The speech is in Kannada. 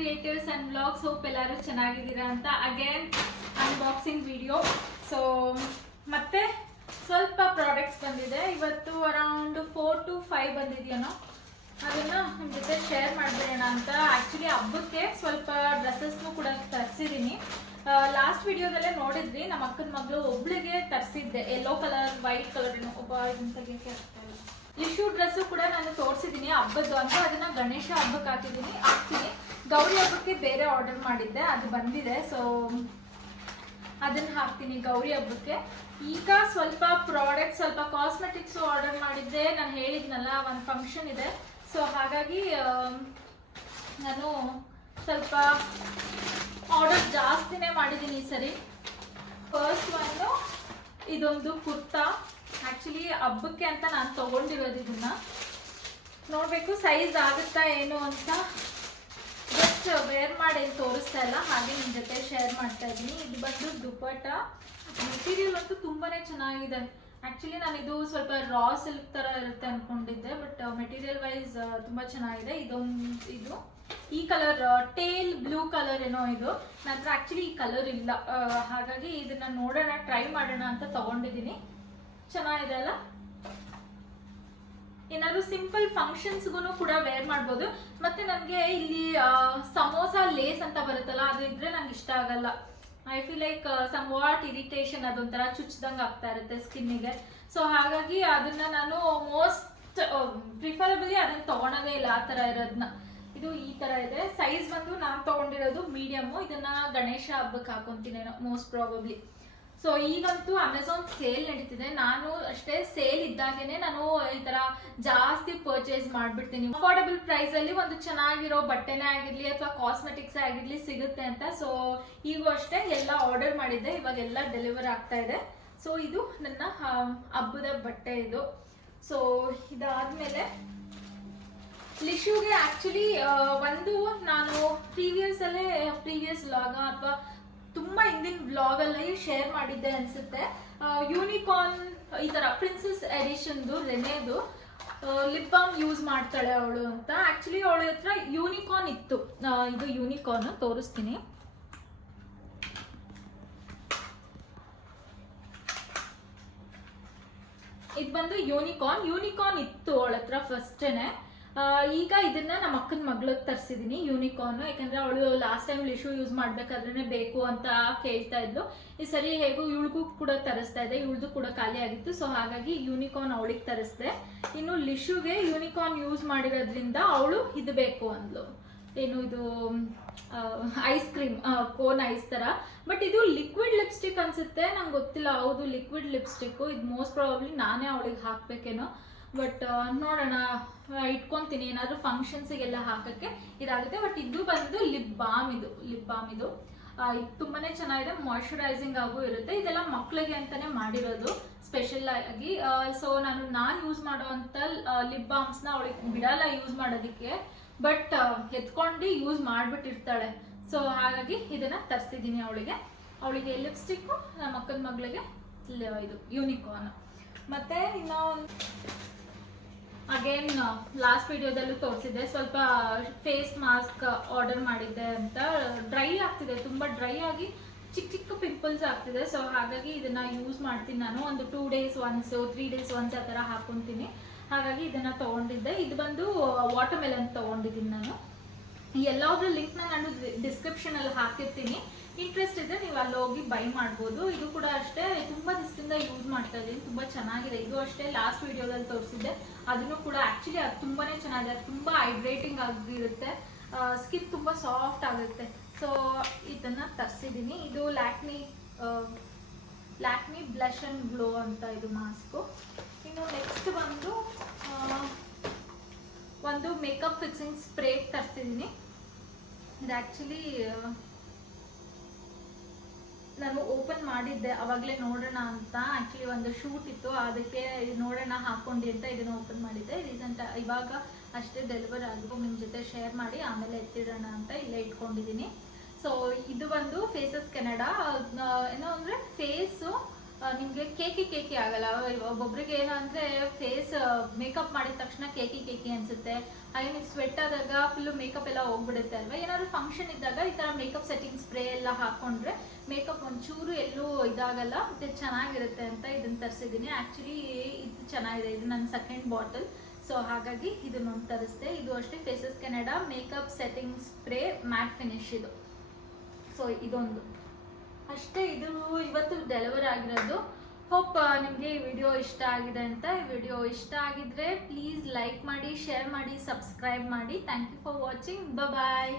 Creatives and vlogs. ಹೋಪ್ ಎಲ್ಲರೂ ಚೆನ್ನಾಗಿದ್ದೀರಾ ಅಂತ. Again unboxing video. ಸೊ ಮತ್ತೆ ಸ್ವಲ್ಪ ಪ್ರಾಡಕ್ಟ್ಸ್ ಬಂದಿದೆ ಇವತ್ತು. Around 4 to 5 ಬಂದಿದೆಯೇನೋ. ಅದನ್ನು ನಿಮ್ಮ ಜೊತೆ ಶೇರ್ ಮಾಡಿಬಿಡೋಣ ಅಂತ. ಆ್ಯಕ್ಚುಲಿ ಹಬ್ಬಕ್ಕೆ ಸ್ವಲ್ಪ ಡ್ರೆಸ್ಸಸ್ನು ಕೂಡ ತರಿಸಿದ್ದೀನಿ. ಲಾಸ್ಟ್ ವಿಡಿಯೋದಲ್ಲೇ ನೋಡಿದ್ರಿ, ನಮ್ಮ ಅಕ್ಕನ ಮಗಳು ಒಬ್ಳಿಗೆ ತರಿಸಿದ್ದೆ, ಯೆಲ್ಲೋ ಕಲರ್ ವೈಟ್ ಕಲರ್ ಏನೋ. ಒಬ್ಬ ಇದನ್ನ ತೆಗಿಯೋಕ್ಕೆ ಆಗ್ತಾ ಇಲ್ಲ. ಇಶ್ಯೂ ಡ್ರೆಸ್ಸು ಕೂಡ ನಾನು ತೋರಿಸಿದ್ದೀನಿ ಹಬ್ಬದ್ದು ಅಂತ. ಅದನ್ನು ಗಣೇಶ ಹಬ್ಬಕ್ಕೆ ಹಾಕ್ತೀನಿ. ಗೌರಿ ಹಬ್ಬಕ್ಕೆ ಬೇರೆ ಆರ್ಡರ್ ಮಾಡಿದ್ದೆ, ಅದು ಬಂದಿದೆ. ಸೊ ಅದನ್ನು ಹಾಕ್ತೀನಿ ಗೌರಿ ಹಬ್ಬಕ್ಕೆ. ಈಗ ಸ್ವಲ್ಪ ಪ್ರಾಡಕ್ಟ್, ಸ್ವಲ್ಪ ಕಾಸ್ಮೆಟಿಕ್ಸು ಆರ್ಡರ್ ಮಾಡಿದ್ದೆ. ನಾನು ಹೇಳಿದ್ನಲ್ಲ, ಒಂದು ಫಂಕ್ಷನ್ ಇದೆ. ಸೊ ಹಾಗಾಗಿ ನಾನು ಸ್ವಲ್ಪ ಆರ್ಡರ್ ಜಾಸ್ತಿನೇ ಮಾಡಿದ್ದೀನಿ ಈ ಸರಿ. ಫಸ್ಟ್ ಒಂದು ಇದೊಂದು ಕುರ್ತಾ. ಆ್ಯಕ್ಚುಲಿ ಹಬ್ಬಕ್ಕೆ ಅಂತ ನಾನು ತೊಗೊಂಡಿರೋದು. ಇದನ್ನು ನೋಡಬೇಕು ಸೈಜ್ ಆಗುತ್ತಾ ಏನು ಅಂತ. ಜಸ್ಟ್ ವೇರ್ ಮಾಡಿ ತೋರಿಸ್ತಾ ಇಲ್ಲ, ಹಾಗೆ ನಿಮ್ಮ ಜೊತೆ ಶೇರ್ ಮಾಡ್ತಾ ಇದ್ದೀನಿ. ಇದು ಬಂದು ದುಪ್ಪಟ್ಟ. ಮೆಟೀರಿಯಲ್ ಅಂತೂ ತುಂಬಾ ಚೆನ್ನಾಗಿದೆ. ಆ್ಯಕ್ಚುಲಿ ನಾನು ಇದು ಸ್ವಲ್ಪ ರಾ ಸಿಲ್ಕ್ ಥರ ಇರುತ್ತೆ ಅಂದ್ಕೊಂಡಿದ್ದೆ, ಬಟ್ ಮೆಟೀರಿಯಲ್ ವೈಸ್ ತುಂಬ ಚೆನ್ನಾಗಿದೆ. ಇದು ಈ ಕಲರ್ ಟೇಲ್ ಬ್ಲೂ ಕಲರ್ ಏನೋ. ಇದು ನನ್ನ ಹತ್ರ ಆ್ಯಕ್ಚುಲಿ ಈ ಕಲರ್ ಇಲ್ಲ, ಹಾಗಾಗಿ ಇದನ್ನು ನೋಡೋಣ, ಟ್ರೈ ಮಾಡೋಣ ಅಂತ ತೊಗೊಂಡಿದ್ದೀನಿ. ಚೆನ್ನಾಗಿದೆ ಅಲ್ಲ? ಏನಾದ್ರು ಸಿಂಪಲ್ ಫಂಕ್ಷನ್ಸ್ಗೂ ಕೂಡ ವೇರ್ ಮಾಡ್ಬೋದು. ಮತ್ತು ನನಗೆ ಇಲ್ಲಿ ಸಮೋಸಾ ಲೇಸ್ ಅಂತ ಬರುತ್ತಲ್ಲ, ಅದು ಇದ್ರೆ ನಂಗೆ ಇಷ್ಟ ಆಗಲ್ಲ. I feel like somewhat irritation, ಅದೊಂಥರ ಚುಚ್ಚಿದಂಗೆ ಆಗ್ತಾ ಇರುತ್ತೆ ಸ್ಕಿನ್ನಿಗೆ. ಸೊ ಹಾಗಾಗಿ ಅದನ್ನು ನಾನು ಮೋಸ್ಟ್ ಪ್ರಿಫರಬಲಿ ಅದನ್ನು ತೊಗೊಳೋದೇ ಇಲ್ಲ, ಆ ಥರ ಇರೋದನ್ನ. ಇದು ಈ ಥರ ಇದೆ. ಸೈಜ್ ಬಂದು ನಾನು ತೊಗೊಂಡಿರೋದು ಮೀಡಿಯಮ್ಮು. ಇದನ್ನು ಗಣೇಶ ಹಬ್ಬಕ್ಕೆ ಹಾಕೊತೀನೇನೋ ಮೋಸ್ಟ್ ಪ್ರಾಬಬ್ಲಿ. ಸೊ ಈಗಂತೂ ಅಮೆಝಾನ್ ಸೇಲ್ ನಡೀತಿದೆ. ನಾನು ಅಷ್ಟೇ ಸೇಲ್ ಇದ್ದಾಗೇ ನಾನು ಈ ಥರ ಜಾಸ್ತಿ ಪರ್ಚೇಸ್ ಮಾಡಿಬಿಡ್ತೀನಿ. ಅಫೋರ್ಡಬಲ್ ಪ್ರೈಸಲ್ಲಿ ಒಂದು ಚೆನ್ನಾಗಿರೋ ಬಟ್ಟೆನೇ ಆಗಿರಲಿ ಅಥವಾ ಕಾಸ್ಮೆಟಿಕ್ಸೇ ಆಗಿರಲಿ ಸಿಗುತ್ತೆ ಅಂತ. ಸೊ ಈಗೂ ಅಷ್ಟೇ ಎಲ್ಲ ಆರ್ಡರ್ ಮಾಡಿದ್ದೆ, ಇವಾಗೆಲ್ಲ ಡೆಲಿವರ್ ಆಗ್ತಾ ಇದೆ. ಸೊ ಇದು ನನ್ನ ಹಬ್ಬದ ಬಟ್ಟೆ ಇದು. ಸೊ ಇದಾದಮೇಲೆ ಲಿಶುಗೆ ಆ್ಯಕ್ಚುಲಿ ಒಂದು ನಾನು ಪ್ರೀವಿಯಸ್ ವ್ಲಾಗ ಅಥವಾ ತುಂಬ ಹಿಂದಿನ ವ್ಲಾಗಲ್ಲಿ ಶೇರ್ ಮಾಡಿದ್ದೆ ಅನಿಸುತ್ತೆ. ಯೂನಿಕಾರ್ನ್ ಈ ಥರ ಪ್ರಿನ್ಸಸ್ ಎಡಿಷನ್ದು ರೆನೆದು ಲಿಪ್ ಬಾಮ್ ಯೂಸ್ ಮಾಡ್ತಾಳೆ ಅವಳು ಅಂತ. ಆ್ಯಕ್ಚುಲಿ ಅವಳ ಹತ್ರ ಯೂನಿಕಾರ್ನ್ ಇತ್ತು. ಇದು ಯೂನಿಕಾರ್ನ್ ತೋರಿಸ್ತೀನಿ. ಇದು ಬಂದು ಯೂನಿಕಾರ್ನ್ ಇತ್ತು ಅವಳ ಹತ್ರ ಫಸ್ಟೇನೆ. ಈಗ ಇದನ್ನ ನಮ್ಮ ಅಕ್ಕನ ಮಗಳಿಗೆ ತರಿಸಿದ್ದೀನಿ ಯೂನಿಕಾರ್ನ್. ಯಾಕಂದ್ರೆ ಅವಳು ಲಾಸ್ಟ್ ಟೈಮ್ ಲಿಶು ಯೂಸ್ ಮಾಡ್ಬೇಕಾದ್ರೆ ಬೇಕು ಅಂತ ಕೇಳ್ತಾ ಇದ್ಲು. ಈ ಸರಿ ಹೇಗೂ ಇವಳಿಗೂ ಕೂಡ ತರಿಸ್ತಾ ಇದೆ, ಇವಳದು ಕೂಡ ಖಾಲಿ ಆಗಿತ್ತು. ಸೊ ಹಾಗಾಗಿ ಯೂನಿಕಾರ್ನ್ ಅವಳಿಗೆ ತರಿಸ್ದೆ. ಇನ್ನು ಲಿಶುಗೆ ಯೂನಿಕಾರ್ನ್ ಯೂಸ್ ಮಾಡಿರೋದ್ರಿಂದ ಅವಳು ಇದು ಬೇಕು ಅಂದ್ಲು. ಏನು ಇದು ಐಸ್ ಕ್ರೀಮ್ ಕೋನ್ ಐಸ್ ಥರ. ಬಟ್ ಇದು ಲಿಕ್ವಿಡ್ ಲಿಪ್ಸ್ಟಿಕ್ ಅನ್ಸುತ್ತೆ, ನಂಗೆ ಗೊತ್ತಿಲ್ಲ. ಹೌದು ಲಿಕ್ವಿಡ್ ಲಿಪ್ಸ್ಟಿಕ್ಕು. ಇದು ಮೋಸ್ಟ್ ಪ್ರಾಬಬ್ಲಿ ನಾನೇ ಅವಳಿಗೆ ಹಾಕ್ಬೇಕೇನೋ. ಬಟ್ ನೋಡೋಣ, ಇಟ್ಕೊತೀನಿ ಏನಾದರೂ ಫಂಕ್ಷನ್ಸಿಗೆಲ್ಲ ಹಾಕೋಕ್ಕೆ ಇದಾಗುತ್ತೆ. ಬಟ್ ಇದು ಬಂದು ಲಿಪ್ ಬಾಮ್ ಇದು ಇದು ತುಂಬಾ ಚೆನ್ನಾಗಿದೆ. ಮಾಯ್ಶ್ಚರೈಸಿಂಗ್ ಆಗೂ ಇರುತ್ತೆ. ಇದೆಲ್ಲ ಮಕ್ಕಳಿಗೆ ಅಂತಲೇ ಮಾಡಿರೋದು ಸ್ಪೆಷಲ್ ಆಗಿ. ಸೊ ನಾನು ಯೂಸ್ ಮಾಡೋವಂಥ ಲಿಪ್ ಬಾಮ್ಸ್ನ ಅವಳಿಗೆ ಬಿಡಲ್ಲ ಯೂಸ್ ಮಾಡೋದಕ್ಕೆ, ಬಟ್ ಎತ್ಕೊಂಡು ಯೂಸ್ ಮಾಡಿಬಿಟ್ಟಿರ್ತಾಳೆ. ಸೊ ಹಾಗಾಗಿ ಇದನ್ನು ತರಿಸಿದ್ದೀನಿ ಅವಳಿಗೆ ಲಿಪ್ಸ್ಟಿಕ್ಕು, ನಮ್ಮ ಅಕ್ಕನ ಮಗಳಿಗೆ ಇದು ಯೂನಿಕಾರ್ನ್. ಮತ್ತು ಇನ್ನೂ ಅಗೇನ್ ಲಾಸ್ಟ್ ವಿಡಿಯೋದಲ್ಲೂ ತೋರಿಸಿದ್ದೆ, ಸ್ವಲ್ಪ ಫೇಸ್ ಮಾಸ್ಕ್ ಆರ್ಡರ್ ಮಾಡಿದ್ದೆ ಅಂತ. ಡ್ರೈ ಆಗ್ತಿದೆ, ತುಂಬ ಡ್ರೈ ಆಗಿ ಚಿಕ್ಕ ಪಿಂಪಲ್ಸ್ ಆಗ್ತಿದೆ. ಸೊ ಹಾಗಾಗಿ ಇದನ್ನು ಯೂಸ್ ಮಾಡ್ತೀನಿ ನಾನು. ಒಂದು 2 days once 3 days once ಆ ಥರ ಹಾಕ್ಕೊತೀನಿ. ಹಾಗಾಗಿ ಇದನ್ನು ತೊಗೊಂಡಿದ್ದೆ. ಇದು ಬಂದು ವಾಟರ್ ಮೆಲನ್ ತೊಗೊಂಡಿದ್ದೀನಿ ನಾನು. ಎಲ್ಲಾದ್ರೂ ಲಿಂಕ್ನ ನಾನು ಡಿಸ್ಕ್ರಿಪ್ಷನಲ್ಲಿ ಹಾಕಿರ್ತೀನಿ. ಇಂಟ್ರೆಸ್ಟ್ ಇದ್ದರೆ ನೀವು ಅಲ್ಲಿ ಹೋಗಿ ಬೈ ಮಾಡ್ಬೋದು. ಇದು ಕೂಡ ಅಷ್ಟೇ ತುಂಬ ದಿವಸದಿಂದ ಯೂಸ್ ಮಾಡ್ತಾ ಇದ್ದೀನಿ, ತುಂಬ ಚೆನ್ನಾಗಿದೆ. ಇದು ಅಷ್ಟೇ ಲಾಸ್ಟ್ ವಿಡಿಯೋದಲ್ಲಿ ತೋರಿಸಿದ್ದೆ, ಅದನ್ನು ಕೂಡ ಆ್ಯಕ್ಚುಲಿ ಅದು ತುಂಬಾ ಚೆನ್ನಾಗಿದೆ. ಅದು ತುಂಬ ಹೈಡ್ರೇಟಿಂಗ್ ಆಗಿರುತ್ತೆ, ಸ್ಕಿನ್ ತುಂಬ ಸಾಫ್ಟ್ ಆಗುತ್ತೆ. ಸೊ ಇದನ್ನು ತರಿಸಿದ್ದೀನಿ. ಇದು ಲ್ಯಾಕ್ಮಿ ಬ್ಲಷ್ ಆ್ಯಂಡ್ ಗ್ಲೋ ಅಂತ ಇದು ಮಾಸ್ಕು. ಇನ್ನು ನೆಕ್ಸ್ಟ್ ಬಂದು ಒಂದು ಮೇಕಪ್ ಫಿಕ್ಸಿಂಗ್ ಸ್ಪ್ರೇ ತರಿಸಿದ್ದೀನಿ. ಇದು ಆ್ಯಕ್ಚುಲಿ ನಾನು ಓಪನ್ ಮಾಡಿದ್ದೆ ಅವಾಗಲೇ ನೋಡೋಣ ಅಂತ. ಆ್ಯಕ್ಚುಲಿ ಒಂದು ಶೂಟ್ ಇತ್ತು, ಅದಕ್ಕೆ ನೋಡೋಣ ಹಾಕ್ಕೊಂಡು ಅಂತ ಇದನ್ನು ಓಪನ್ ಮಾಡಿದ್ದೆ. ಇವಾಗ ಅಷ್ಟೇ ಡೆಲಿವರ್ ಆಗಿದ್ದು ನಿಮ್ಮ ಜೊತೆ ಶೇರ್ ಮಾಡಿ ಆಮೇಲೆ ಎತ್ತಿಡೋಣ ಅಂತ ಇಲ್ಲೇ ಇಟ್ಕೊಂಡಿದ್ದೀನಿ. ಸೊ ಇದು ಬಂದು ಫೇಸಸ್ ಕೆನಡಾ. ಏನೋ ಅಂದರೆ ಫೇಸು ನಿಮಗೆ ಕೇಕಿ ಆಗಲ್ಲ. ಒಬ್ಬೊಬ್ರಿಗೆ ಏನಂದರೆ ಫೇಸ್ ಮೇಕಪ್ ಮಾಡಿದ ತಕ್ಷಣ ಕೇಕಿ ಅನಿಸುತ್ತೆ. ಹಾಗೆ ನೀವು ಸ್ವೆಟ್ ಆದಾಗ ಫುಲ್ಲು ಮೇಕಪ್ ಎಲ್ಲ ಹೋಗ್ಬಿಡುತ್ತೆ ಅಲ್ವಾ. ಏನಾದ್ರು ಫಂಕ್ಷನ್ ಇದ್ದಾಗ ಈ ಥರ ಮೇಕಪ್ ಸೆಟ್ಟಿಂಗ್ ಸ್ಪ್ರೇ ಎಲ್ಲ ಹಾಕ್ಕೊಂಡ್ರೆ ಮೇಕಪ್ ಒಂಚೂರು ಎಲ್ಲೂ ಇದಾಗಲ್ಲ, ಮತ್ತು ಚೆನ್ನಾಗಿರುತ್ತೆ ಅಂತ ಇದನ್ನು ತರಿಸಿದ್ದೀನಿ. ಆ್ಯಕ್ಚುಲಿ ಇದು ಚೆನ್ನಾಗಿದೆ, ಇದು ನನ್ನ ಸೆಕೆಂಡ್ ಬಾಟಲ್. ಸೊ ಹಾಗಾಗಿ ಇದನ್ನೊಂದು ತರಿಸಿದೆ. ಇದು ಅಷ್ಟೇ Faces Canada makeup setting spray matte finish ಇದು. ಸೊ ಇದೊಂದು ಅಷ್ಟೇ. ಇದು ಇವತ್ತು ಡೆಲಿವರ್ ಆಗಿರೋದು. ಹೋಪ್ ನಿಮಗೆ ಈ ವಿಡಿಯೋ ಇಷ್ಟ ಆಗಿದೆ ಅಂತ. ಈ ವಿಡಿಯೋ ಇಷ್ಟ ಆಗಿದ್ರೆ ಪ್ಲೀಸ್ ಲೈಕ್ ಮಾಡಿ, ಶೇರ್ ಮಾಡಿ, ಸಬ್ಸ್ಕ್ರೈಬ್ ಮಾಡಿ. Thank you for watching. Bye.